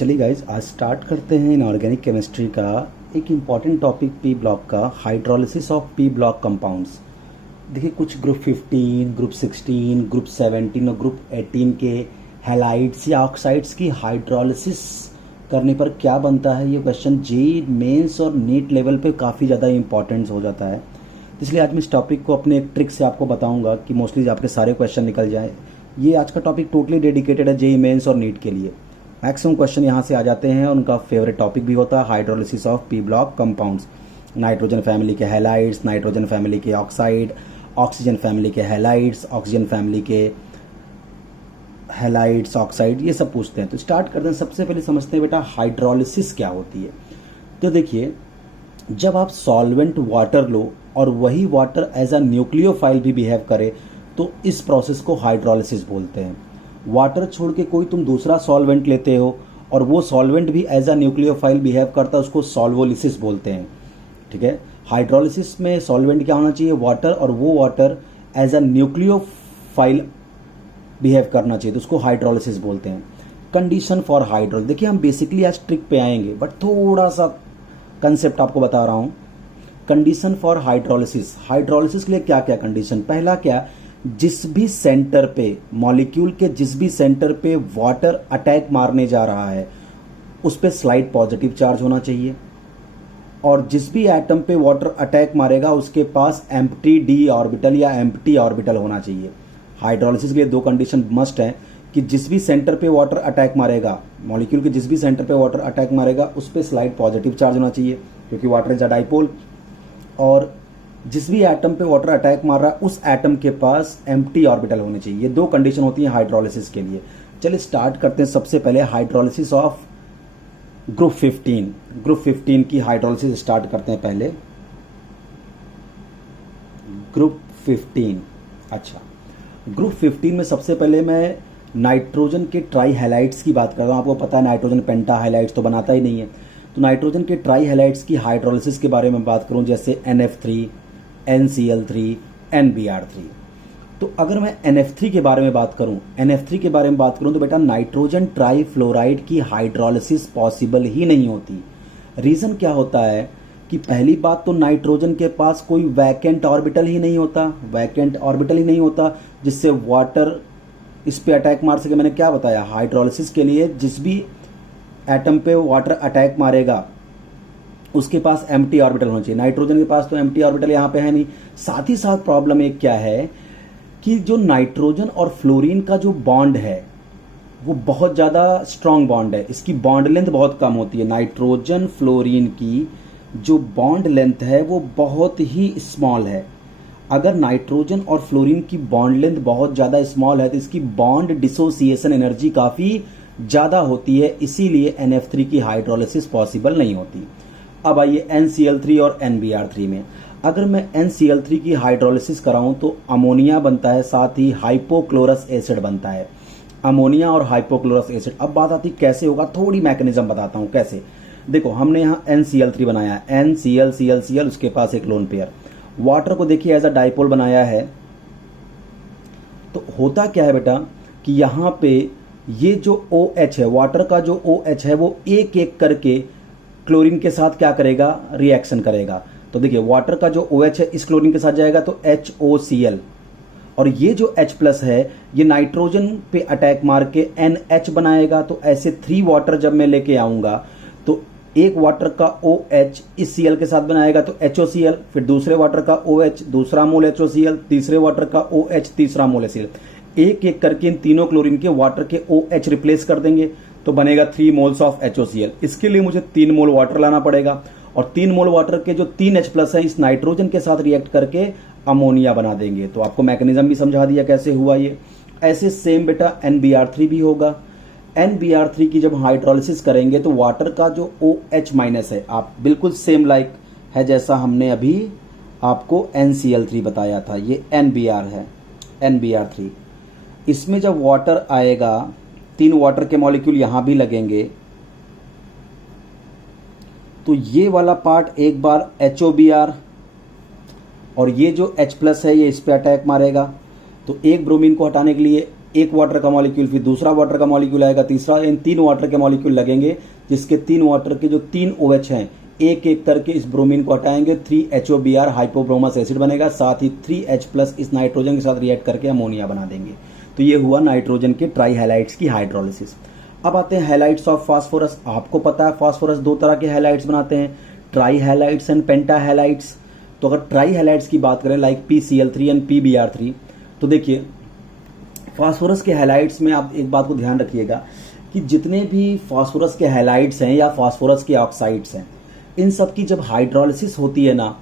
चलिए गाइज, आज स्टार्ट करते हैं इनऑर्गेनिक केमिस्ट्री का एक इम्पॉर्टेंट टॉपिक पी ब्लॉक का, hydrolysis of P block compounds. देखिए, कुछ ग्रुप 15, ग्रुप 16, ग्रुप 17 और ग्रुप 18 के हैलाइड्स या ऑक्साइड्स की हाइड्रोलिसिस करने पर क्या बनता है, ये क्वेश्चन जेईई मेंस और नीट लेवल पे काफ़ी ज़्यादा इंपॉर्टेंस हो जाता है। इसलिए आज मैं इस टॉपिक को अपने एक ट्रिक से आपको बताऊंगा कि मोस्टली आपके सारे क्वेश्चन निकल जाए। ये आज का टॉपिक टोटली डेडिकेटेड है जेईई मेंस और नीट के लिए। मैक्सिमम क्वेश्चन यहाँ से आ जाते हैं। उनका फेवरेट टॉपिक भी होता है hydrolysis of P block compounds. Nitrogen family के हैलाइड्स, नाइट्रोजन फैमिली के ऑक्साइड, ऑक्सीजन फैमिली के हैलाइड्स, ऑक्सीजन फैमिली के हैलाइड्स, ऑक्साइड, ये सब पूछते हैं। तो स्टार्ट करते हैं। सबसे पहले समझते हैं बेटा हाइड्रोलिसिस क्या होती है। तो देखिए, जब आप सॉल्वेंट वाटर लो और वही वाटर एज अ न्यूक्लियोफाइल भी बिहेव करे तो इस प्रोसेस को हाइड्रोलिसिस बोलते हैं। वाटर छोड़ के कोई तुम दूसरा सॉल्वेंट लेते हो और वो सॉल्वेंट भी एज अ न्यूक्लियोफाइल बिहेव करता है, उसको सॉल्वोलिसिस बोलते हैं। ठीक है, हाइड्रोलिसिस में सॉल्वेंट क्या होना चाहिए, वाटर, और वो water as a nucleophile behave करना चाहिए, तो उसको हाइड्रोलिसिस बोलते हैं। कंडीशन फॉर हाइड्रोल, देखिए हम बेसिकली आज ट्रिक पे आएंगे बट थोड़ा सा कंसेप्ट आपको बता रहा हूँ। कंडीशन फॉर हाइड्रोलिसिस, हाइड्रोलिसिस के लिए क्या क्या कंडीशन। पहला क्या, जिस भी सेंटर पे मॉलिक्यूल के जिस भी सेंटर पे वाटर अटैक मारने जा रहा है उस पे स्लाइड पॉजिटिव चार्ज होना चाहिए, और जिस भी एटम पे वाटर अटैक मारेगा उसके पास एम्प्टी डी ऑर्बिटल या एम्प्टी ऑर्बिटल होना चाहिए। हाइड्रोलिसिस के लिए दो कंडीशन मस्ट है कि जिस भी सेंटर पे वाटर अटैक मारेगा, मॉलिक्यूल के जिस भी सेंटर पे वाटर अटैक मारेगा उस पे स्लाइड पॉजिटिव चार्ज होना चाहिए क्योंकि वाटर इज अ डाइपोल, और जिस भी एटम पे वाटर अटैक मार रहा है उस एटम के पास एम्प्टी ऑर्बिटल होने चाहिए। ये दो कंडीशन होती है हाइड्रोलिसिस के लिए। चलिए स्टार्ट करते हैं। सबसे पहले हाइड्रोलिसिस ऑफ ग्रुप 15, ग्रुप 15 की हाइड्रोलिसिस स्टार्ट करते हैं। पहले ग्रुप 15। अच्छा, ग्रुप 15 में सबसे पहले मैं नाइट्रोजन के ट्राई हैलाइड्स की बात कर रहा हूँ। आपको पता है नाइट्रोजन पेंटा हैलाइड्स तो बनाता ही नहीं है, तो नाइट्रोजन के ट्राई हैलाइड्स की हाइड्रोलिसिस के बारे में बात करूं, जैसे NF3, NCl3, NBr3। तो अगर मैं NF3 के बारे में बात करूं, तो बेटा नाइट्रोजन ट्राई फ्लोराइड की हाइड्रोलिसिस पॉसिबल ही नहीं होती। रीजन क्या होता है कि पहली बात तो नाइट्रोजन के पास कोई वैकेंट ऑर्बिटल ही नहीं होता, जिससे वाटर इस पे अटैक मार सके। मैंने क्या बताया, हाइड्रोलिसिस के लिए जिस भी एटम पे वाटर अटैक मारेगा उसके पास एम्प्टी ऑर्बिटल होना चाहिए। नाइट्रोजन के पास तो एम्प्टी ऑर्बिटल यहां पे है नहीं। साथ ही साथ प्रॉब्लम एक क्या है कि जो नाइट्रोजन और फ्लोरीन का जो बॉन्ड है वो बहुत ज्यादा स्ट्रांग बॉन्ड है, इसकी बॉन्ड लेंथ बहुत कम होती है। नाइट्रोजन फ्लोरीन की जो बॉन्ड लेंथ है वो बहुत ही स्मॉल है। अगर नाइट्रोजन और फ्लोरीन की बॉन्ड लेंथ बहुत ज्यादा स्मॉल है तो इसकी बॉन्ड डिसोसिएशन एनर्जी काफी ज्यादा होती है, इसीलिए NF3 की हाइड्रोलिसिस पॉसिबल नहीं होती। अब आइए NCl3 और NBr3 में। अगर मैं NCl3 की हाइड्रोलिसिस कराऊं तो अमोनिया बनता है, साथ ही हाइपोक्लोरस एसिड बनता है। अमोनिया और हाइपोक्लोरस एसिड। अब बात आती कैसे होगा, थोड़ी मैकेनिज्म बताता हूं कैसे। देखो, हमने यहाँ NCl3 बनाया है, NCl, उसके पास एक लोन पेयर। वाटर को देखिए एज अ डाइपोल बनाया है। तो होता क्या है बेटा कि यहाँ पे ये जो OH है, वाटर का जो OH है वो एक एक करके क्लोरीन के साथ क्या करेगा, रिएक्शन करेगा। तो देखिए, वाटर का जो OH है इस क्लोरीन के साथ जाएगा तो HOCl, और ये जो H+ है ये नाइट्रोजन पे अटैक मार के NH बनाएगा। तो ऐसे 3 वाटर जब मैं लेके आऊंगा तो एक वाटर का OH इस Cl के साथ बनाएगा तो HOCl, फिर दूसरे वाटर का OH दूसरा मोल HOCl, तीसरे वाटर का OH तीसरा मोल HCl। एक एक करके इन तीनों क्लोरीन के वाटर के OH रिप्लेस कर देंगे तो बनेगा 3 मोल्स ऑफ HOCl। इसके लिए मुझे 3 मोल वाटर लाना पड़ेगा, और 3 मोल वाटर के जो 3 H+ है इस नाइट्रोजन के साथ रिएक्ट करके अमोनिया बना देंगे। तो आपको मैकेनिज्म भी समझा दिया कैसे हुआ ये। ऐसे सेम बेटा NBr3 भी होगा। NBr3 की जब हाइड्रोलिसिस करेंगे तो वाटर का जो OH- है, आप बिल्कुल सेम लाइक है जैसा हमने अभी आपको NCl3 बताया था, ये NBr है, NBr3। इसमें जब वाटर आएगा, 3 वाटर के मॉलिक्यूल यहां भी लगेंगे, तो ये वाला पार्ट एक बार HOBr, और ये जो H+ है ये इस पे अटैक मारेगा। तो एक ब्रोमीन को हटाने के लिए एक वाटर का मॉलिक्यूल, फिर दूसरा वाटर का मॉलिक्यूल आएगा, तीसरा, इन 3 वाटर के मॉलिक्यूल लगेंगे, जिसके 3 वाटर के जो 3 OH हैं एक एक करके इस ब्रोमीन को हटाएंगे, 3HOBr हाइपोब्रोमस एसिड बनेगा, साथ ही 3H+ इस नाइट्रोजन के साथ रिएक्ट करके अमोनिया बना देंगे। तो ये हुआ नाइट्रोजन के ट्राई हैलाइड्स की हाइड्रोलिसिस। अब आते हैं हैलाइड्स ऑफ फास्फोरस। आपको पता है फास्फोरस 2 तरह के हैलाइड्स बनाते हैं, try halides and penta halides. तो अगर ट्राई हैलाइड्स की बात करें लाइक PCl3 एंड PBr3, तो देखिए फास्फोरस के हैलाइड्स में आप एक बात को ध्यान रखिएगा कि जितने भी फास्फोरस के हैलाइड्स हैं या फास्फोरस के ऑक्साइड्स हैं, इन सब की जब हाइड्रोलिसिस होती है ना,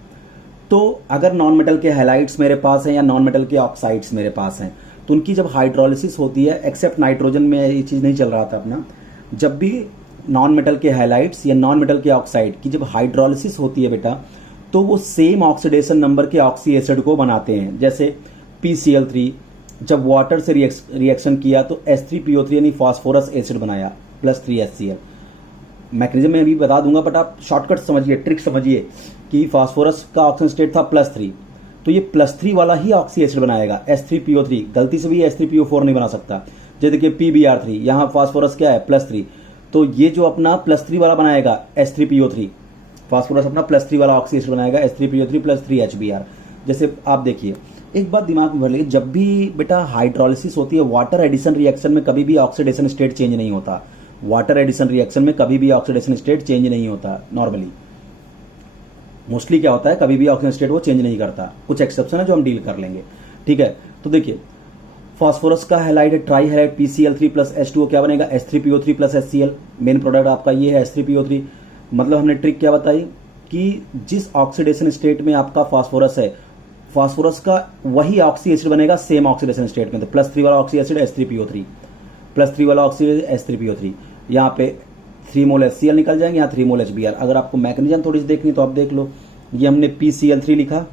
तो अगर नॉन मेटल के हैलाइड्स मेरे पास हैं या नॉन मेटल के ऑक्साइड्स मेरे पास हैं, तो उनकी जब हाइड्रोलिसिस होती है, एक्सेप्ट नाइट्रोजन में ये चीज़ नहीं चल रहा था अपना, जब भी नॉन मेटल के हैलाइड्स या नॉन मेटल के ऑक्साइड की जब हाइड्रोलिसिस होती है बेटा, तो वो सेम ऑक्सीडेशन नंबर के ऑक्सी एसिड को बनाते हैं। जैसे PCl3 जब वाटर से रिएक्शन किया तो H3PO3 यानी फास्फोरस एसिड बनाया +3HCl। मैकेनिज्म में अभी बता दूंगा, बट आप शॉर्टकट समझिए, ट्रिक समझिए कि फास्फोरस का ऑक्सीजन स्टेट था +3, तो ये +3 वाला ही ऑक्सी एसिड बनाएगा H3PO3, गलती से भी H3PO4 नहीं बना सकता। जैसे देखिए PBr3, यहाँ फास्फोरस क्या है +3, तो ये जो अपना +3 वाला बनाएगा H3PO3, फास्फोरस अपना +3 वाला ऑक्सी एसिड बनाएगा H3PO3 +3HBr। जैसे आप देखिए, एक बात दिमाग में भर लीजिए, जब भी बेटा हाइड्रोलिसिस होती है, वाटर एडिशन रिएक्शन में कभी भी ऑक्सीडेशन स्टेट चेंज नहीं होता। वाटर एडिशन रिएक्शन में कभी भी ऑक्सीडेशन स्टेट चेंज नहीं होता। नॉर्मली मोस्टली क्या होता है, कभी भी ऑक्सीजन स्टेट वो चेंज नहीं करता, कुछ एक्सेप्शन है जो हम डील कर लेंगे, ठीक है। तो देखिए फास्फोरस का हैलाइड है ट्राई हैलाइड PCl3 + H2O, क्या बनेगा H3PO3 + HCl। मेन प्रोडक्ट आपका ये है H3PO3। मतलब हमने ट्रिक क्या बताई कि जिस ऑक्सीडेशन स्टेट में आपका फास्फोरस है, फास्फोरस का वही ऑक्सी एसिड बनेगा सेम ऑक्सीडेशन स्टेट में। तो +3 वाला ऑक्सी एसिड H3PO3, +3 वाला ऑक्सी एसिड H3PO3, यहाँ पे 3 मोल HCl निकल जाएंगे, यहाँ 3 मोल HBr। अगर आपको मैकेनिज्म थोड़ी सी देखनी तो आप देख लो, ये हमने PCl3 लिखा।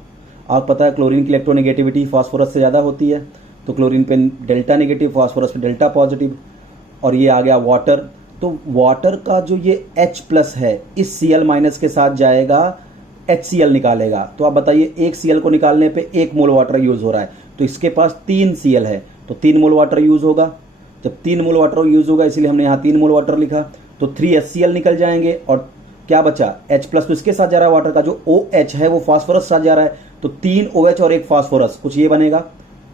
आपको पता है क्लोरीन की इलेक्ट्रोनेगेटिविटी फास्फोरस से ज़्यादा होती है, तो क्लोरीन पे डेल्टा नेगेटिव, फास्फोरस पे डेल्टा पॉजिटिव। और ये आ गया वाटर, तो वाटर का जो ये H+ है इस Cl- के साथ जाएगा, HCl निकालेगा। तो आप बताइए, एक Cl को निकालने पे 1 मोल वाटर यूज हो रहा है, तो इसके पास 3 Cl है, तो 3 मोल वाटर यूज होगा। जब 3 मोल वाटर यूज होगा, इसीलिए हमने यहाँ 3 मोल वाटर लिखा। तो 3 HCl निकल जाएंगे, और क्या बचा H+, तो इसके साथ जा रहा है वाटर का जो OH है वो फास्फोरस साथ जा रहा है, तो 3 OH और 1 फास्फोरस, कुछ ये बनेगा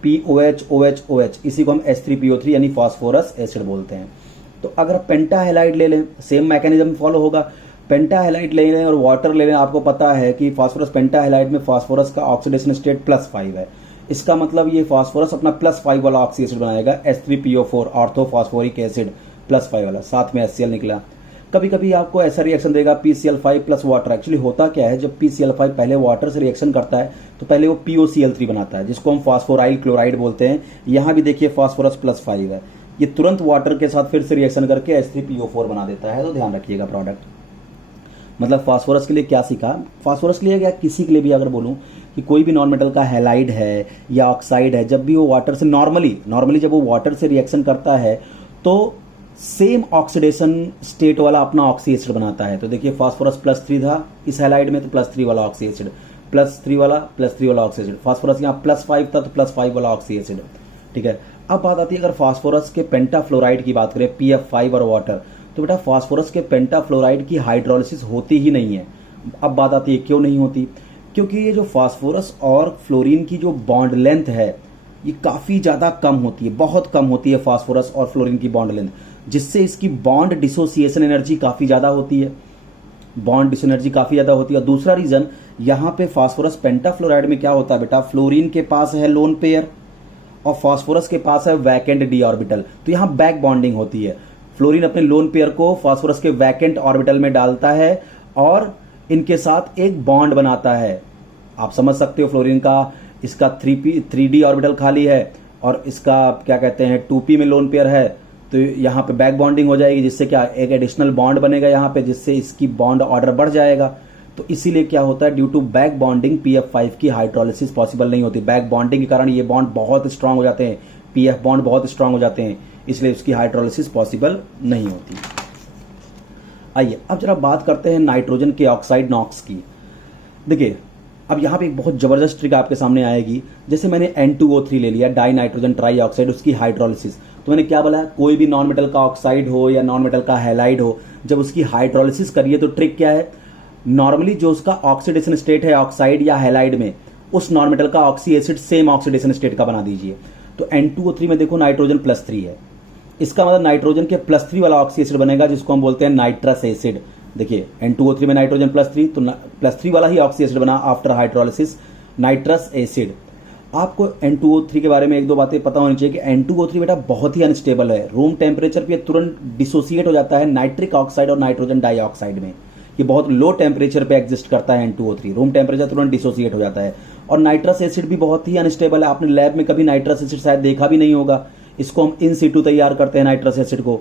POH OH OH, इसी को हम H3PO3 यानी फास्फोरस एसिड बोलते हैं। तो अगर पेंटा हैलाइड ले लें, सेम मैकेनिज्म फॉलो होगा। पेंटा हैलाइड ले लें और वाटर ले लें, आपको पता है कि फास्फोरस पेंटा हैलाइड में फास्फोरस का ऑक्सीडेशन स्टेट +5 है। इसका मतलब ये फास्फोरस अपना +5 वाला ऑक्सी एसिड बनाएगा H3PO4 ऑर्थोफॉस्फोरिक एसिड +5 वाला, साथ में HCl निकला। कभी कभी आपको ऐसा रिएक्शन देगा PCl5 + वाटर। एक्चुअली होता क्या है, जब PCl5 पहले वाटर से रिएक्शन करता है तो पहले वो POCl3 बनाता है, जिसको हम फास्फोराइल क्लोराइड बोलते हैं। यहाँ भी देखिए फास्फोरस +5 है, ये तुरंत वाटर के साथ फिर से रिएक्शन करके H3PO4 बना देता है। तो ध्यान रखिएगा प्रोडक्ट। मतलब फास्फोरस के लिए क्या सीखा, फास्फोरस के लिए क्या, किसी के लिए भी अगर बोलूं कि कोई भी नॉन मेटल का हैलाइड है या ऑक्साइड है, जब भी वो वाटर से नॉर्मली जब वो वाटर से रिएक्शन करता है तो सेम ऑक्सीडेशन स्टेट वाला अपना ऑक्सी एसिड बनाता है। तो देखिए फास्फोरस +3 था इस हैलाइड में, तो +3 वाला ऑक्सी एसिड, +3 वाला ऑक्सी एसिड। फास्फोरस यहाँ +5 था, तो +5 वाला ऑक्सी एसिड, ठीक है। अब बात आती है अगर फास्फोरस के पेंटाफ्लोराइड की बात करें, PF5 और वाटर, तो बेटा फास्फोरस के पेंटाफ्लोराइड की हाइड्रोलिसिस होती ही नहीं है। अब बात आती है क्यों नहीं होती, क्योंकि ये जो फास्फोरस और फ्लोरीन की जो बॉन्ड लेंथ है ये काफ़ी ज़्यादा कम होती है, बहुत कम होती है फास्फोरस और फ्लोरीन की बॉन्ड लेंथ, जिससे इसकी बॉन्ड डिसोसिएशन एनर्जी काफ़ी ज़्यादा होती है, बॉन्ड डिस एनर्जी काफ़ी ज़्यादा होती है। और दूसरा रीज़न, यहाँ पे फास्फोरस पेंटाफ्लोराइड में क्या होता है बेटा, फ्लोरीन के पास है लोन पेयर और फास्फोरस के पास है वैकेंट डी ऑर्बिटल, तो यहाँ बैक बॉन्डिंग होती है। फ्लोरीन अपने लोन पेयर को फास्फोरस के वैकेंट ऑर्बिटल में डालता है और इनके साथ एक बॉन्ड बनाता है। आप समझ सकते हो, फ्लोरीन का इसका 3d ऑर्बिटल खाली है और इसका क्या कहते हैं 2p में लोन पेयर है, तो यहाँ पे बैक बॉन्डिंग हो जाएगी, जिससे क्या एक एडिशनल बॉन्ड बनेगा यहाँ पे, जिससे इसकी बॉन्ड ऑर्डर बढ़ जाएगा। तो इसीलिए क्या होता है, due to back bonding PF5 की हाइड्रोलिसिस पॉसिबल नहीं होती। बैक बॉन्डिंग के कारण ये बॉन्ड बहुत स्ट्रांग हो जाते हैं, PF बॉन्ड बहुत स्ट्रांग हो जाते हैं, इसलिए उसकी हाइड्रोलिसिस पॉसिबल नहीं होती। आइए अब जरा बात करते हैं नाइट्रोजन के ऑक्साइड नॉक्स की। देखिए अब यहाँ पे एक बहुत जबरदस्त ट्रिक आपके सामने आएगी। जैसे मैंने N2O3 ले लिया, डाई नाइट्रोजन ट्राई ऑक्साइड, उसकी हाइड्रोलिसिस। तो मैंने क्या बोला, कोई भी नॉन मेटल का ऑक्साइड हो या नॉन मेटल का हैलाइड हो, जब उसकी हाइड्रोलिसिस करिए तो ट्रिक क्या है, नॉर्मली जो उसका ऑक्सीडेशन स्टेट है ऑक्साइड या हैलाइड में, उस नॉन मेटल का oxy acid same oxidation state का बना दीजिए। तो N2O3 में देखो नाइट्रोजन +3 है, इसका मतलब नाइट्रोजन के +3 वाला ऑक्सी एसिड बनेगा, जिसको हम बोलते हैं नाइट्रस एसिड। देखिए N2O3 में नाइट्रोजन +3, तो +3 वाला ही ऑक्सी एसिड बना आफ्टर हाइड्रोलिसिस, नाइट्रस एसिड। आपको N2O3 के बारे में एक दो बातें पता होनी चाहिए कि N2O3 बेटा बहुत ही अनस्टेबल है। रूम टेम्परेचर पे तुरंत डिसोसिएट हो जाता है नाइट्रिक ऑक्साइड और नाइट्रोजन डाइऑक्साइड में। ये बहुत लो टेम्परेचर पे एग्जिस्ट करता है N2O3, रूम टेम्परेचर तुरंत डिसोसिएट हो जाता है। और नाइट्रस एसिड भी बहुत ही अनस्टेबल है। आपने लैब में कभी नाइट्रस एसिड शायद देखा भी नहीं होगा। इसको हम इन सीटू तैयार करते हैं नाइट्रस एसिड को,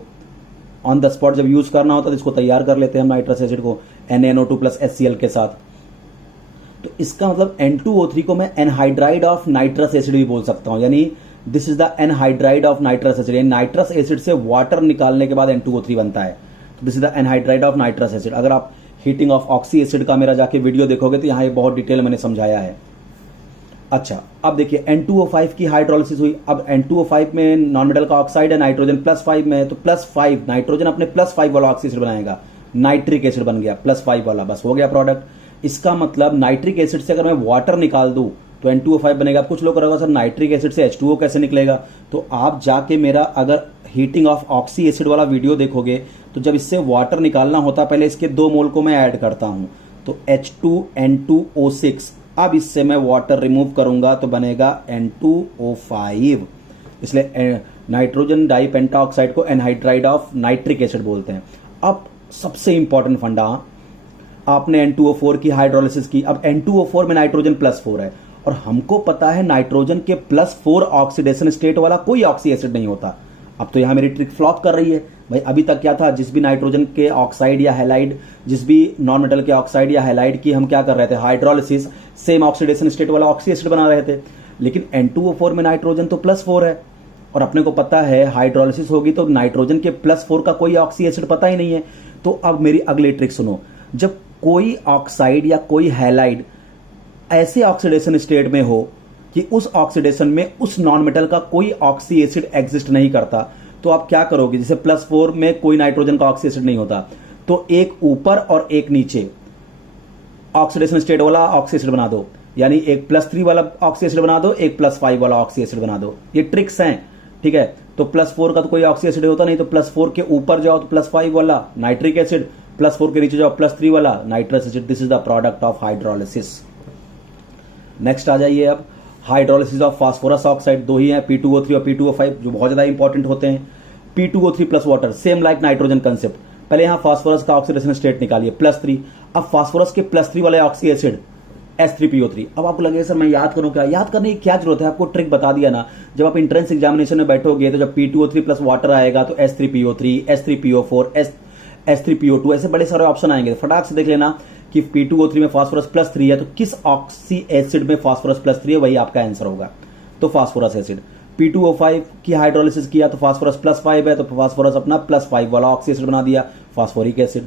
ऑन द स्पॉट जब यूज करना होता है तो इसको तैयार कर लेते हैं हम नाइट्रस एसिड को NaNO2+ HCl के साथ। तो इसका मतलब N2O3 को मैं एनहाइड्राइड ऑफ नाइट्रस एसिड भी बोल सकता हूं, यानी this is the anhydride of nitrous acid. यानी नाइट्रस एसिड से वाटर निकालने के बाद N2O3 बनता है, तो this is the anhydride of nitrous acid. अगर आप हीटिंग ऑफ ऑक्सी एसिड का मेरा जाके वीडियो देखोगे तो यहाँ बहुत डिटेल मैंने समझाया है। अच्छा, अब देखिए N2O5 की हाइड्रोलिसिस हुई। अब N2O5 में नॉन मेटल का ऑक्साइड है, नाइट्रोजन +5 में है, तो +5 नाइट्रोजन अपने +5 वाला ऑक्सी एसिड बनाएगा, नाइट्रिक एसिड बन गया +5 वाला, बस हो गया प्रोडक्ट। इसका मतलब नाइट्रिक एसिड से अगर मैं वाटर निकाल दूं तो N2O5 बनेगा। कुछ लोग करेगा सर नाइट्रिक एसिड से H2O कैसे निकलेगा, तो आप जाके मेरा अगर हीटिंग ऑफ ऑक्सी एसिड वाला वीडियो देखोगे तो जब इससे वाटर निकालना होता पहले इसके 2 मोल को मैं ऐड करता हूं, तो H2N2O6। अब इससे मैं वाटर रिमूव करूंगा तो बनेगा N2O5। इसलिए नाइट्रोजन डाई पेंटाऑक्साइड को एनहाइड्राइड ऑफ नाइट्रिक एसिड बोलते हैं। अब सबसे इंपॉर्टेंट फंडा, आपने N2O4 की हाइड्रोलिसिस की। अब N2O4 में नाइट्रोजन +4 है और हमको पता है नाइट्रोजन के +4 ऑक्सीडेशन स्टेट वाला कोई ऑक्सी एसिड नहीं होता। अब तो यहां मेरी ट्रिक फ्लॉप कर रही है भाई। अभी तक क्या था, जिस भी नाइट्रोजन के ऑक्साइड या हैलाइड, जिस भी नॉन मेटल के ऑक्साइड या हैलाइड की हम क्या कर रहे थे, हाइड्रोलिसिस, सेम ऑक्सीडेशन स्टेट वाला ऑक्सी एसिड बना रहे थे। लेकिन N2O4 में नाइट्रोजन तो +4 है और अपने को पता है हाइड्रोलिसिस होगी तो नाइट्रोजन के +4 का कोई ऑक्सी एसिड पता ही नहीं है। तो अब मेरी अगली ट्रिक सुनो, जब कोई ऑक्साइड या कोई हैलाइड ऐसे ऑक्सीडेशन स्टेट में हो कि उस ऑक्सीडेशन में उस नॉन मेटल का कोई ऑक्सी एसिड एग्जिस्ट नहीं करता, तो आप क्या करोगे, जैसे +4 में कोई नाइट्रोजन का ऑक्सी एसिड नहीं होता, तो एक ऊपर और एक नीचे ऑक्सीडेशन स्टेट वाला ऑक्सी एसिड बना दो। यानी एक +3 वाला ऑक्सी एसिड बना दो, एक +5 वाला ऑक्सी एसिड बना दो। ये ट्रिक्स हैं, ठीक है। तो +4 का तो कोई ऑक्सी एसिड होता नहीं, तो +4 के ऊपर जाओ तो +5 वाला नाइट्रिक एसिड, +4 के नीचे जाओ +3 वाला nitrous acid. This is the product of hydrolysis. Next आ जाइए, अब हाइड्रोलिसिस ऑफ फास्फोरस ऑक्साइड। दो ही हैं, P2O3 और P2O5, जो बहुत ज्यादा इंपॉर्टेंट होते हैं। P2O3 + water, same like nitrogen concept. पहले यहां फास्फोरस का ऑक्सीडेशन स्टेट निकालिए +3। अब फास्फोरस के +3 वाले ऑक्सी एसिड H3PO3। अब आपको लगेगा सर मैं याद करूं क्या, याद करने की क्या जरूरत है, आपको ट्रिक बता दिया ना। जब आप इंट्रेंस एग्जामिनेशन में बैठोगे तो जब P2O3 + वाटर आएगा तो H3PO3, H3PO4, H3PO2, ऐसे बड़े सारे ऑप्शन आएंगे। फटाक से देख लेना कि P2O3 में फास्फोरस +3 है तो किस ऑक्सी एसिड में फास्फोरस +3 है, वही आपका आंसर होगा। तो फास्फोरस एसिड। P2O5 की हाइड्रोलिसिस किया तो फास्फोरस +5 है, तो फास्फोरस अपना +5 वाला ऑक्सी एसिड बना दिया, फास्फोरिक एसिड।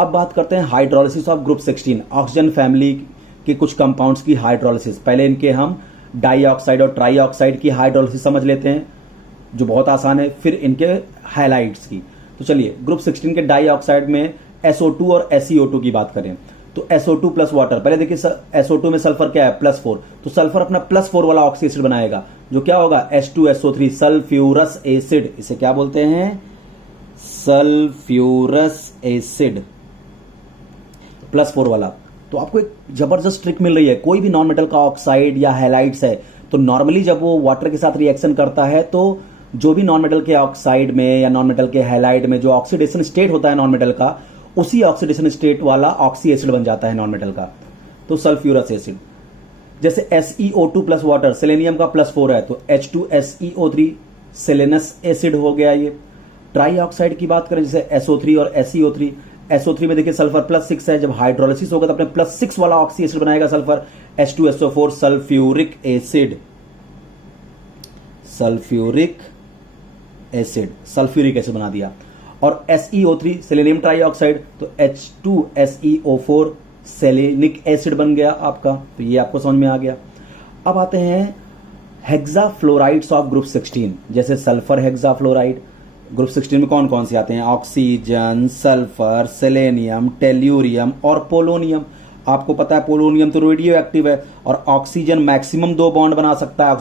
अब बात करते हैं hydrolysis of group 16, oxygen family के कुछ कंपाउंड्स की हाइड्रोलिसिस। पहले इनके हम डाइऑक्साइड और ट्राइऑक्साइड की हाइड्रोलिसिस समझ लेते हैं, जो बहुत आसान है, फिर इनके हाइलाइट्स की। तो चलिए ग्रुप 16 के डाइऑक्साइड में SO2 और SeO2 की बात करें तो SO2 + वाटर। पहले देखिए SO2 में सल्फर क्या है, +4, तो सल्फर अपना +4 वाला ऑक्सी एसिड बनाएगा, जो क्या होगा H2SO3, सल्फ्यूरस एसिड। इसे क्या बोलते हैं, सल्फ्यूरस एसिड, +4 वाला। तो आपको एक जबरदस्त ट्रिक मिल रही है। कोई भी नॉन मेटल का ऑक्साइड या हैलाइड्स है तो नॉर्मली जब वो वाटर के साथ रिएक्शन करता है तो जो भी नॉन मेटल के ऑक्साइड में या नॉन मेटल के हैलाइड में जो ऑक्सीडेशन स्टेट होता है नॉन मेटल का, उसी ऑक्सीडेशन स्टेट वाला ऑक्सी एसिड बन जाता है नॉन मेटल का, तो सल्फ्यूरस एसिड। जैसे SeO2 + वाटर, सेलेनियम का +4 है तो H2SeO3, सेलेनस एसिड हो गया ये। ट्राइऑक्साइड की बात करें जैसे SO3 और SeO3, SO3 में देखिए सल्फर +6 है, जब हाइड्रोलिसिस होगा तो अपने +6 वाला ऑक्सी एसिड बनाएगा sulphur, H2SO4, sulphuric acid, sulphuric acid, sulphuric acid बना दिया। और SeO3 सेलेनियम ट्राइऑक्साइड, तो H2SeO4, सेलेनिक एसिड बन गया आपका, तो ये आपको समझ में आ गया। अब आते हैं हेक्साफ्लोराइड्स ऑफ ग्रुप 16, जैसे सल्फर हेक्साफ्लोराइड। ग्रुप 16 में कौन कौन से आते हैं? ऑक्सीजन, सल्फर, सेलेनियम, टेल्यूरियम और पोलोनियम। आपको पता है पोलोनियम तो रेडियो एक्टिव है, और ऑक्सीजन मैक्सिमम 2 बॉन्ड बना सकता है।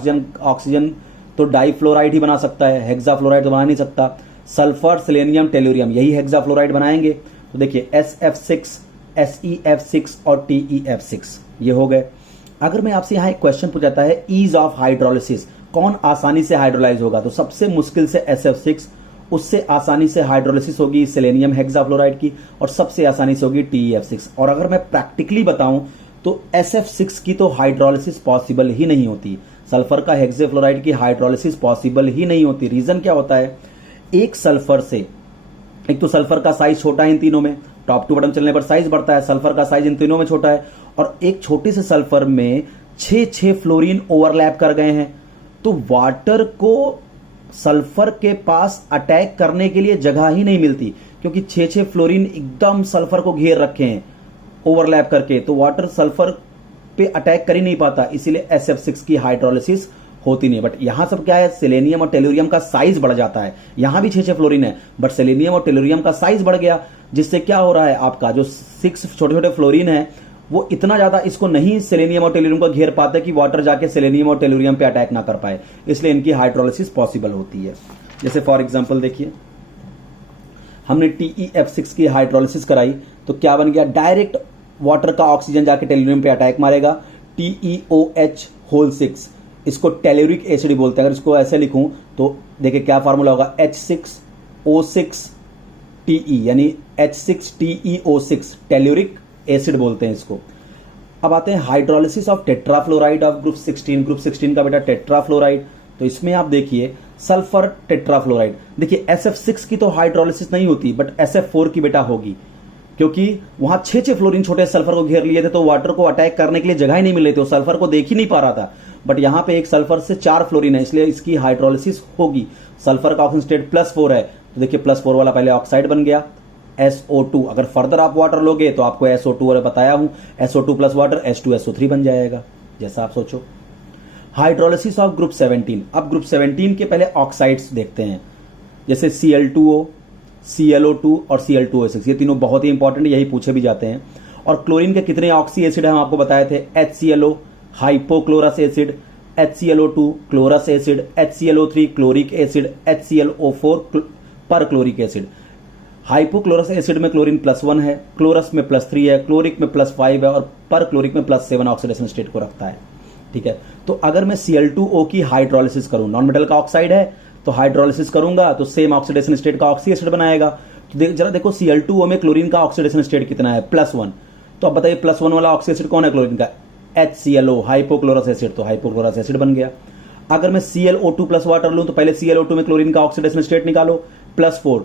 ऑक्सीजन तो डाइफ्लोराइड ही बना सकता है, हेक्साफ्लोराइड तो बना नहीं सकता। सल्फर, सेलेनियम, टेल्यूरियम यही हेक्साफ्लोराइड बनाएंगे। तो देखिए SF6, SeF6 और TeF6 ये हो गए। अगर मैं आपसे यहाँ एक क्वेश्चन पूछ जाता है ईज ऑफ हाइड्रोलिसिस, कौन आसानी से हाइड्रोलाइज होगा? तो सबसे मुश्किल से SF6, उससे आसानी से हाइड्रोलिसिस होगी सेलेनियम हेक्साफ्लोराइड की, और सबसे आसानी से होगी TeF6। और अगर मैं प्रैक्टिकली बताऊं तो SF6 की तो हाइड्रोलिसिस पॉसिबल ही नहीं होती, सल्फर का हेक्साफ्लोराइड की हाइड्रोलिसिस पॉसिबल ही नहीं होती। रीजन क्या होता है? एक सल्फर से, एक तो सल्फर का साइज छोटा है इन तीनों में, टॉप टू बॉटम चलने पर साइज बढ़ता है, सल्फर का साइज इन तीनों में छोटा है, और एक छोटे से सल्फर में 6 फ्लोरीन ओवरलैप कर गए हैं। तो वाटर को सल्फर के पास अटैक करने के लिए जगह ही नहीं मिलती, क्योंकि 6 फ्लोरीन एकदम सल्फर को घेर रखे हैं ओवरलैप करके, तो वाटर सल्फर पे अटैक कर ही नहीं पाता, इसीलिए SF6 की हाइड्रोलिसिस होती नहीं। बट यहां सब क्या है, सेलेनियम और टेल्यूरियम का साइज बढ़ जाता है। यहां भी 6 फ्लोरीन है, बट सेलेनियम और टेल्यूरियम का साइज बढ़ गया, जिससे क्या हो रहा है, आपका जो 6 छोटे छोटे फ्लोरीन है वो इतना ज्यादा इसको नहीं सेलेनियम और टेल्यूरियम को घेर पाते कि वाटर जाके सेलेनियम और टेल्यूरियम पे अटैक ना कर पाए, इसलिए इनकी हाइड्रोलिसिस पॉसिबल होती है। जैसे फॉर एग्जांपल देखिए, हमने TeF6 की हाइड्रोलिसिस कराई तो क्या बन गया, डायरेक्ट वाटर का ऑक्सीजन जाके टेल्यूरियम पे अटैक मारेगा, TeOH6, इसको टेल्यूरिक एसिड बोलते हैं। अगर इसको ऐसे लिखूं तो देखिए क्या फार्मूला होगा, H6O6Te, यानी H6TeO6, टेल्यूरिक एसिड बोलते हैं इसको। अब आते हैं hydrolysis of tetrafluoride of group 16। Group 16 का बेटा टेट्राफ्लोराइड, तो इसमें आप देखिए सल्फर टेट्राफ्लोराइड। देखिए SF6 की तो हाइड्रोलिसिस नहीं होती, बट SF4 की बेटा होगी, क्योंकि वहां 6 फ्लोरीन छोटे सल्फर को घेर लिए थे, तो वाटर को अटैक करने के लिए जगह ही नहीं मिल रही थी, सल्फर को देख ही नहीं पा रहा था। बट यहां पे एक सल्फर से 4 फ्लोरीन है, इसलिए इसकी हाइड्रोलिसिस होगी। सल्फर का ऑक्सीजन स्टेट +4 है, तो देखिए +4 वाला पहले ऑक्साइड बन गया SO2। अगर फर्दर आप वाटर लोगे तो आपको SO2 वाला बताया हूं, SO2 प्लस वाटर H2SO3 बन जाएगा, जैसा आप सोचो। Hydrolysis of group 17। अब ग्रुप 17 के पहले ऑक्साइड्स देखते हैं, जैसे Cl2O, ClO2 और Cl2O6, ये तीनों बहुत ही इंपॉर्टेंट, यही पूछे भी जाते हैं। और क्लोरीन के कितने ऑक्सी एसिड हम आपको बताए थे, HClO hypochlorous acid, HClO2 chlorous acid, HClO3 chloric acid, HClO4 perchloric acid. Hypochlorous acid में क्लोरीन +1 है, क्लोरस में +3 है, क्लोरिक में +5 है, और पर क्लोरिक में +7 ऑक्सीडेशन स्टेट को रखता है। ठीक है, तो अगर मैं Cl2O की हाइड्रोलिसिस करूं, नॉन मेटल का ऑक्साइड है, तो हाइड्रोलिसिस करूंगा तो सेम ऑक्सीडेशन स्टेट का ऑक्सी एसिड बनाएगा। तो जरा देखो Cl2O में क्लोरीन का ऑक्सीडेशन स्टेट कितना है, +1। तो अब बताइए +1 वाला ऑक्सी एसिड कौन है क्लोरीन का, HClO हाइपोक्लोरस एसिड, तो हाइपोक्लोरस एसिड बन गया। अगर मैं ClO2 प्लस वाटर लूं तो पहले Cl2 में क्लोरीन का ऑक्सीडेशन स्टेट निकालो, +4।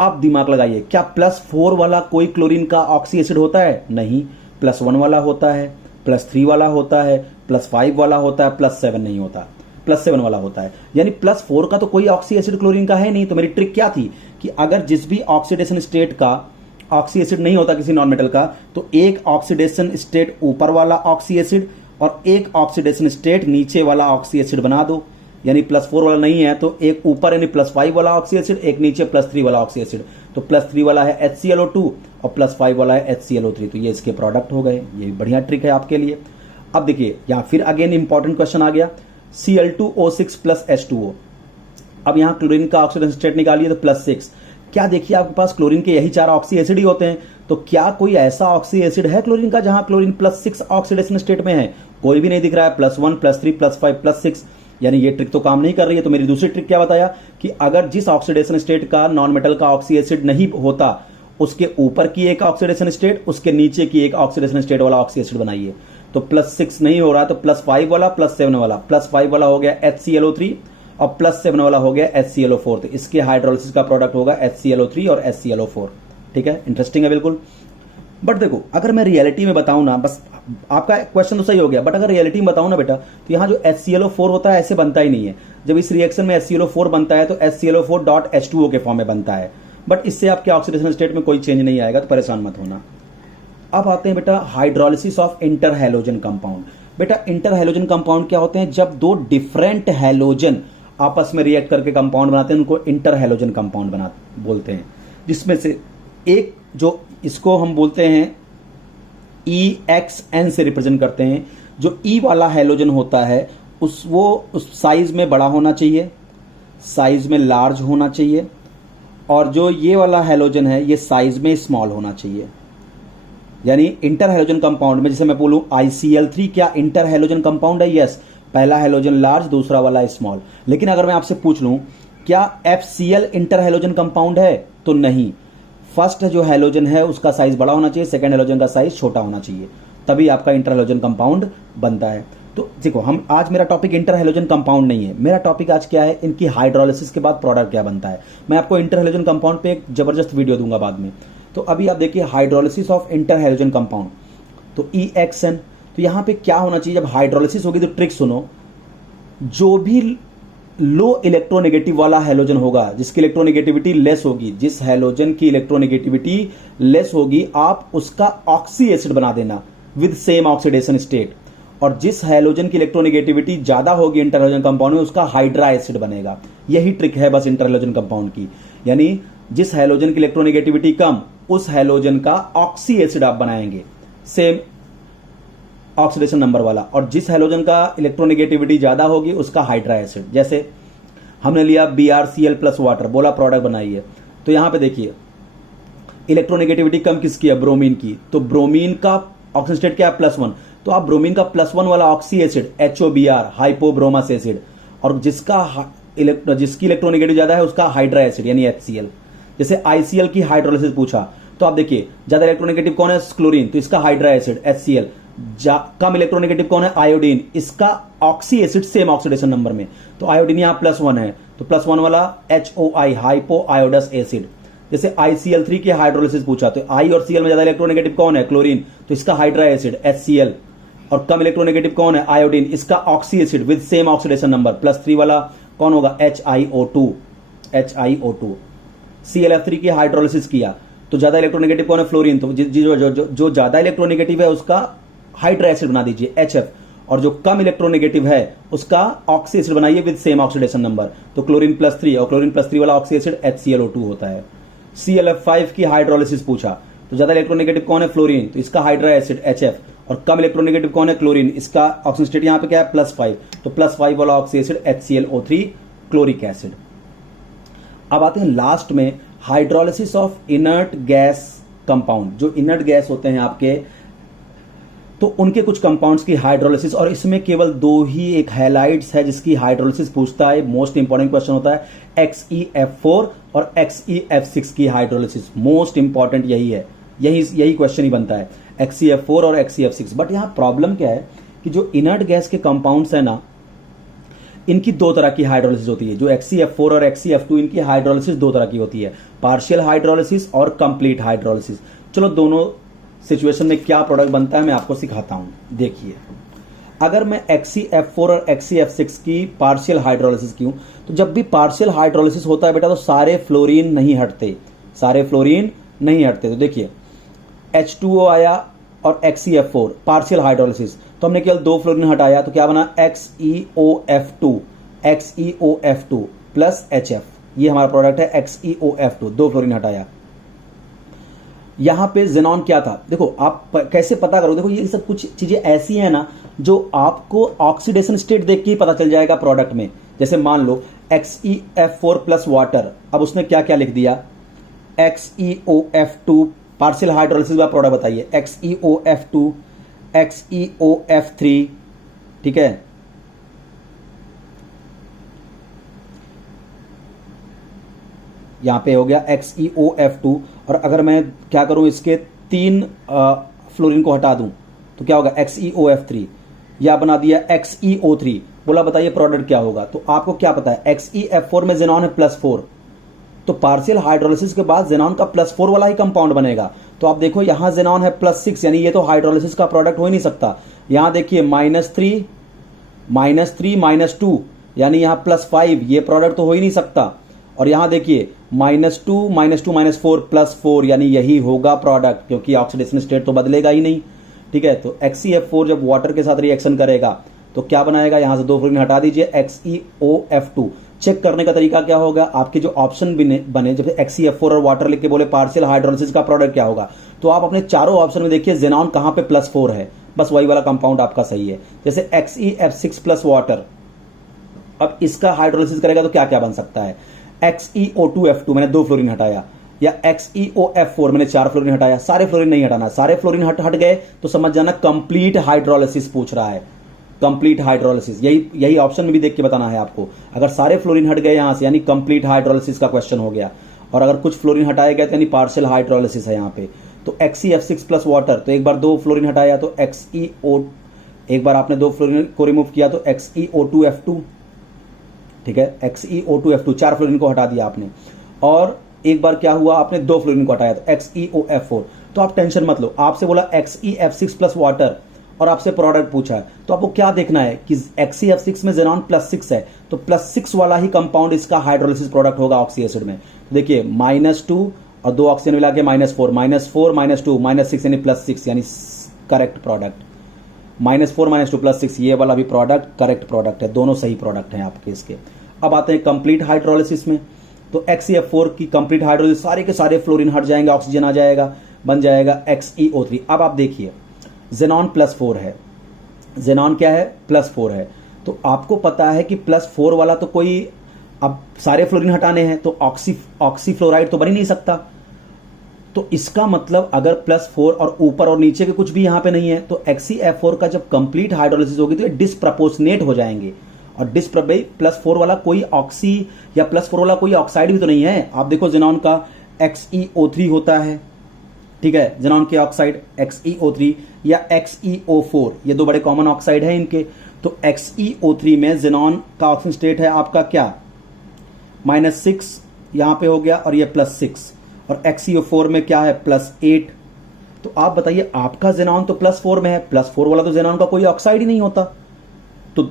अब दिमाग लगाइए, क्या +4 वाला कोई क्लोरीन का ऑक्सी एसिड होता है? नहीं, +1 वाला होता है, +3 वाला होता है, +5 वाला होता है, +7 नहीं होता, +7 वाला होता है। यानी +4 का तो कोई ऑक्सी एसिड क्लोरीन का है नहीं। तो मेरी ट्रिक क्या थी कि अगर जिस भी ऑक्सीडेशन स्टेट का ऑक्सी एसिड नहीं होता किसी नॉन मेटल का, तो एक ऑक्सीडेशन स्टेट ऊपर वाला ऑक्सी एसिड और एक ऑक्सीडेशन स्टेट नीचे वाला ऑक्सी एसिड बना दो। यानी +4 वाला नहीं है तो एक ऊपर यानी +5 वाला ऑक्सी एसिड, एक नीचे +3 वाला ऑक्सी एसिड। तो +3 वाला है HClO2 और +5 वाला है HClO3, तो ये इसके प्रोडक्ट हो गए। ये बढ़िया ट्रिक है आपके लिए। अब देखिए यहां फिर अगेन इंपॉर्टेंट क्वेश्चन आ गया, Cl2O6 प्लस H2O। अब यहां क्लोरीन का ऑक्सीडेशन स्टेट निकालिए तो +6। क्या देखिए आपके पास क्लोरीन के यही 4 ऑक्सी एसिड ही होते हैं, तो क्या कोई ऐसा ऑक्सी एसिड है क्लोरीन का जहां क्लोरीन +6 ऑक्सीडेशन स्टेट में है? कोई भी नहीं दिख रहा है, +1 +3 +5 +6। यानी ये ट्रिक तो काम नहीं कर रही है। तो मेरी दूसरी ट्रिक क्या बताया कि अगर जिस ऑक्सीडेशन स्टेट का नॉन मेटल का ऑक्सी एसिड नहीं होता, उसके ऊपर की एक ऑक्सीडेशन स्टेट, उसके नीचे की एक ऑक्सीडेशन स्टेट वाला ऑक्सी एसिड बनाइए। तो +6 नहीं हो रहा, तो +5 वाला +7 वाला, +5 वाला हो गया HClO3 और +7 वाला हो गया HClO4। तो इसके हाइड्रोलिसिस का प्रोडक्ट होगा HClO3 और HClO4। ठीक है, इंटरेस्टिंग है बिल्कुल। बट देखो अगर मैं रियलिटी में बताऊं ना, बस आपका क्वेश्चन तो सही हो गया, बट अगर रियलिटी में बताऊं ना बेटा, तो यहां जो HClO4 होता है ऐसे बनता ही नहीं है। जब इस रिएक्शन में HClO4 बनता है तो HClO4.H2O के फॉर्म में बनता है, बट इससे आपके ऑक्सीडेशन स्टेट में कोई चेंज नहीं आएगा, तो परेशान मत होना। अब आते हैं बेटा hydrolysis of inter halogen compound. बेटा इंटर हैलोजन कंपाउंड क्या होते हैं? जब दो डिफरेंट हैलोजन आपस में रिएक्ट करके कंपाउंड बनाते हैं उनको इंटर हैलोजन कंपाउंड बोलते हैं, जिसमें से एक जो इसको हम बोलते हैं EXN से रिप्रेजेंट करते हैं। जो E वाला हैलोजन होता है उस साइज में बड़ा होना चाहिए, साइज में लार्ज होना चाहिए, और जो ये वाला हैलोजन है ये साइज में स्मॉल होना चाहिए। यानी इंटर हैलोजन कंपाउंड में जैसे मैं बोलूं ICl3 क्या इंटर हैलोजन कंपाउंड है? यस, पहला हैलोजन लार्ज, दूसरा वाला स्मॉल। लेकिन अगर मैं आपसे पूछ लूं क्या FCl इंटर हैलोजन कंपाउंड है, तो नहीं। फर्स्ट जो हैलोजन है उसका साइज बड़ा होना चाहिए, सेकंड हैलोजन का साइज छोटा होना चाहिए, तभी आपका इंटर हैलोजन कंपाउंड बनता है। तो देखो हम आज मेरा टॉपिक इंटर हैलोजन कंपाउंड नहीं है, मेरा टॉपिक आज क्या है, इनकी हाइड्रोलिसिस के बाद प्रोडक्ट क्या बनता है। मैं आपको इंटर हैलोजन कंपाउंड पे एक जबरदस्त वीडियो दूंगा बाद में। तो अभी आप देखिए hydrolysis of inter halogen compound, तो EXN। तो यहां पे क्या होना चाहिए जब हाइड्रोलिसिस होगी? तो ट्रिक सुनो, जो भी लो इलेक्ट्रोनेगेटिव वाला हैलोजन होगा, जिसकी इलेक्ट्रोनेगेटिविटी लेस होगी, जिस हैलोजन की इलेक्ट्रोनेगेटिविटी लेस होगी, आप उसका ऑक्सी एसिड बना देना विद सेम ऑक्सीडेशन स्टेट। और जिस हैलोजन की इलेक्ट्रोनेगेटिविटी ज्यादा होगी इंटर हैलोजन कंपाउंड में, उसका हाइड्रा एसिड बनेगा। यही ट्रिक है बस इंटर हैलोजन कंपाउंड की। यानी जिस हैलोजन की इलेक्ट्रोनेगेटिविटी कम, उस हैलोजन का ऑक्सी एसिड आप बनाएंगे सेम ऑक्सीडेशन नंबर वाला, और जिस हैलोजन का इलेक्ट्रोनेगेटिविटी ज्यादा होगी उसका हाइड्रा एसिड। जैसे हमने लिया BrCl प्लस वाटर, बोला प्रोडक्ट बनाइए। तो यहां पे देखिए इलेक्ट्रोनेगेटिविटी कम किसकी है? ब्रोमीन की। तो ब्रोमीन का ऑक्सीजन स्टेट क्या है? +1। तो आप ब्रोमीन का +1 वाला ऑक्सी एसिड HOBr, हाइपोब्रोमस एसिड, और जिसकी इलेक्ट्रोनेगेटिव ज्यादा है उसका हाइड्रा एसिड यानी HCl। जैसे ICl की हाइड्रोलिसिस पूछा तो आप देखिए ज्यादा इलेक्ट्रोनेगेटिव कौन है? क्लोरीन, तो इसका हाइड्रा एसिड HCl। कम इलेक्ट्रोनेगेटिव कौन है? आयोडीन, इसका oxy acid same oxidation number में। तो आयोडीन यहां +1 है, तो +1 वाला HOI, हाइपो आयोडस एसिड। जैसे ICl3 की हाइड्रोलिसिस पूछा तो I और Cl में ज्यादा इलेक्ट्रोनेगेटिव कौन है? क्लोरीन, तो इसका हाइड्रा एसिड HCl। और कम इलेक्ट्रोनेगेटिव कौन है? आयोडीन, इसका oxy acid with same oxidation number +3 वाला कौन होगा? HiO2। ClF3 की हाइड्रोलिसिस किया तो ज्यादा इलेक्ट्रोनेगेटिव कौन है? फ्लोरीन, तो जो ज्यादा इलेक्ट्रोनेगेटिव है उसका हाइड्रा एसिड बना दीजिए HF, और जो कम इलेक्ट्रोनेगेटिव है उसका ऑक्सी एसिड बनाइए विद सेम ऑक्सीडेशन नंबर, तो क्लोरीन +3, और क्लोरीन +3 वाला ऑक्सी एसिड HClO2 होता है। ClF5 की हाइड्रोलिसिस पूछा तो ज्यादा इलेक्ट्रोनेगेटिव कौन है? फ्लोरीन, तो इसका हाइड्रा एसिड HF, और कम इलेक्ट्रोनेगेटिव कौन है? क्लोरीन, इसका ऑक्सीजन स्टेट यहां पे क्या है? +5, तो +5 वाला oxy acid HClO3 chloric acid. अब आते हैं लास्ट में hydrolysis of inert gas compound. जो इनर्ट गैस होते हैं आपके, तो उनके कुछ कंपाउंड्स की हाइड्रोलिसिस, और इसमें केवल दो ही एक हैलाइड्स है जिसकी हाइड्रोलिसिस पूछता है। मोस्ट इंपॉर्टेंट क्वेश्चन होता है XeF4 और XeF6 की हाइड्रोलिसिस। मोस्ट इंपॉर्टेंट यही है, यही क्वेश्चन ही बनता है, XeF4 और XeF6। बट यहां प्रॉब्लम क्या है कि जो इनर्ट गैस के कंपाउंड्स है ना, इनकी दो तरह की हाइड्रोलिसिस होती है। जो XeF4 और XeF2, इनकी हाइड्रोलिसिस दो तरह की होती है, पार्शियल हाइड्रोलिसिस और कंप्लीट हाइड्रोलिसिस। चलो दोनों सिचुएशन में क्या प्रोडक्ट बनता है मैं आपको सिखाता हूं। देखिए अगर मैं XeF4 और XeF6 की पार्शियल हाइड्रोलिसिस की हूं, तो जब भी पार्शियल हाइड्रोलिसिस होता है बेटा, तो सारे फ्लोरीन नहीं हटते, तो देखिए H2O आया और XeF4 पार्शियल हाइड्रोलिसिस, तो हमने केवल दो फ्लोरीन हटाया, तो क्या बना? XeOF2 प्लस HF, ये हमारा प्रोडक्ट है XeOF2, दो फ्लोरीन हटाया। यहां पे जेनॉन क्या था? देखो आप कैसे पता करो, देखो ये सब कुछ चीजें ऐसी हैं ना जो आपको ऑक्सीडेशन स्टेट देख के ही पता चल जाएगा प्रोडक्ट में। जैसे मान लो XeF4 प्लस वाटर, अब उसने क्या क्या लिख दिया? XeOF2 पार्शियल हाइड्रोलिसिस का प्रोडक्ट बताइए, XeOF2, XeOF3, ठीक है। यहां पे हो गया XeOF2, और अगर मैं क्या करूं, इसके 3 फ्लोरीन को हटा दूं तो क्या होगा? XeOF3, या बना दिया XeO3। बोला बताइए प्रोडक्ट क्या होगा? तो आपको क्या पता है XeF4 में जेनॉन है +4, तो पार्शियल हाइड्रोलिसिस के बाद जेनॉन का +4 वाला ही कंपाउंड बनेगा। तो आप देखो यहां जेनॉन है +6, यानी ये तो हाइड्रोलिसिस का प्रोडक्ट हो ही नहीं सकता। यहां देखिए -3 -2, यानी यहां +5, ये प्रोडक्ट तो हो ही नहीं सकता। और यहां देखिए -2 -2 -4 +4 यानी यही होगा प्रोडक्ट, क्योंकि ऑक्सीडेशन स्टेट तो बदलेगा ही नहीं। ठीक है, तो XeF4 जब वाटर के साथ रिएक्शन करेगा तो क्या बनाएगा, यहां से 2 फ्लोरीन हटा दीजिए, XeOF2। चेक करने का तरीका क्या होगा, आपके जो ऑप्शन बने जब XeF4 और वाटर लिख के बोले पार्शियल हाइड्रोलिसिस का प्रोडक्ट क्या होगा, तो आप अपने चारों ऑप्शन में देखिए जेनॉन कहां पे +4 है, बस वही वाला कंपाउंड आपका सही है। जैसे XeF6 प्लस वाटर, अब इसका हाइड्रोलिसिस करेगा तो क्या क्या बन सकता है, XeO2F2 मैंने 2 फ्लोरीन हटाया, या XeOF4 मैंने 4 फ्लोरीन हटाया। सारे फ्लोरीन नहीं हटाना, सारे फ्लोरीन हट गए तो समझ जाना कंप्लीट हाइड्रोलिसिस पूछ रहा है, कंप्लीट हाइड्रोलिसिस। यही ऑप्शन में भी देख के बताना है आपको। अगर सारे फ्लोरीन हट गए यहां से यानी कंप्लीट हाइड्रोलिसिस का क्वेश्चन हो गया, और अगर कुछ फ्लोरीन हटाए गए तो यानी पार्शियल हाइड्रोलिसिस है यहां पे। तो XeF6 प्लस वाटर, तो एक बार 2 फ्लोरीन हटाया तो एक बार आपने 2 फ्लोरीन को रिमूव किया तो XeO2F2। ठीक है, XeO2F2 4 फ्लोरीन को हटा दिया आपने, और एक बार क्या हुआ, आपने 2 फ्लोरीन को हटाया तो XeOF4। तो आप टेंशन मत लो, आपसे बोला XeF6 प्लस वाटर और आपसे प्रोडक्ट पूछा है, तो आपको क्या देखना है कि XeF6 में जेनॉन +6 है, तो +6 वाला ही कंपाउंड इसका हाइड्रोलिसिस प्रोडक्ट होगा ऑक्सी एसिड में। तो देखिए -2 और 2 ऑक्सीजन मिला के -4 -4 -2 -6 यानी +6 यानी करेक्ट प्रोडक्ट। -4 -2 +6 ये वाला भी प्रोडक्ट करेक्ट प्रोडक्ट है, दोनों सही प्रोडक्ट हैं आपके इसके। अब आते हैं कंप्लीट हाइड्रोलिसिस में, तो XeF4 की कंप्लीट हाइड्रोलिसिस सारे के सारे फ्लोरीन हट जाएंगे, ऑक्सीजन आ जाएगा, बन जाएगा XeO3। अब आप देखिए जेनॉन +4 है, जेनॉन क्या है +4 है, तो आपको पता है कि +4 वाला तो कोई, अब सारे फ्लोरीन हटाने हैं तो ऑक्सी फ्लोराइड तो बन ही नहीं सकता। तो इसका मतलब अगर +4 और ऊपर और नीचे के कुछ भी यहां पे नहीं है तो XeF4 का जब कंप्लीट हाइड्रोलिसिस होगी तो ये डिसप्रपोर्शनेट हो जाएंगे, और +4 वाला कोई ऑक्सी या +4 वाला कोई ऑक्साइड भी तो नहीं है। आप देखो जेनॉन का XeO3 होता है, ठीक है, जेनॉन के ऑक्साइड XeO3 या XeO4, ये 2 बड़े कॉमन ऑक्साइड हैं इनके। तो XeO3 में जेनॉन का ऑक्सीजन स्टेट है आपका क्या, -6 यहां पे हो गया, और ये +6, और XeO4 में क्या है +8। तो आप बताइए आपका जेनॉन तो +4 में है, +4 वाला तो जेनॉन का कोई ऑक्साइड ही नहीं होता। तो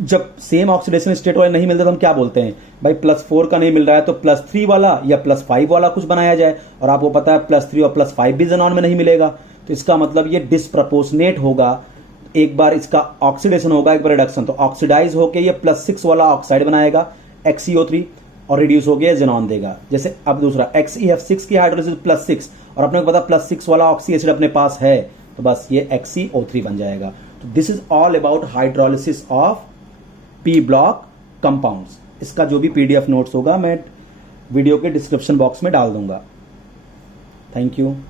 जब सेम ऑक्सीडेशन स्टेट वाले नहीं मिलते तो हम क्या बोलते हैं, भाई +4 का नहीं मिल रहा है तो +3 वाला या +5 वाला कुछ बनाया जाए, और आपको पता है +3 और +5 भी जेनॉन में नहीं मिलेगा, तो इसका मतलब ये डिसप्रपोर्शनेट होगा। एक बार इसका ऑक्सीडेशन होगा, एक बार रिडक्शन, तो ऑक्सीडाइज होकर ये +6 वाला ऑक्साइड बनाएगा XeO3 और रिड्यूस हो गया जेनॉन देगा। जैसे अब दूसरा XeF6 की हाइड्रोलिसिस +6 और अपने को पता +6 वाला ऑक्सी एसिड अपने पास है, तो बस ये XeO3 बन जाएगा। तो this is all about hydrolysis of P block compounds. इसका जो भी PDF नोट्स होगा मैं वीडियो के डिस्क्रिप्शन बॉक्स में डाल दूंगा। Thank you.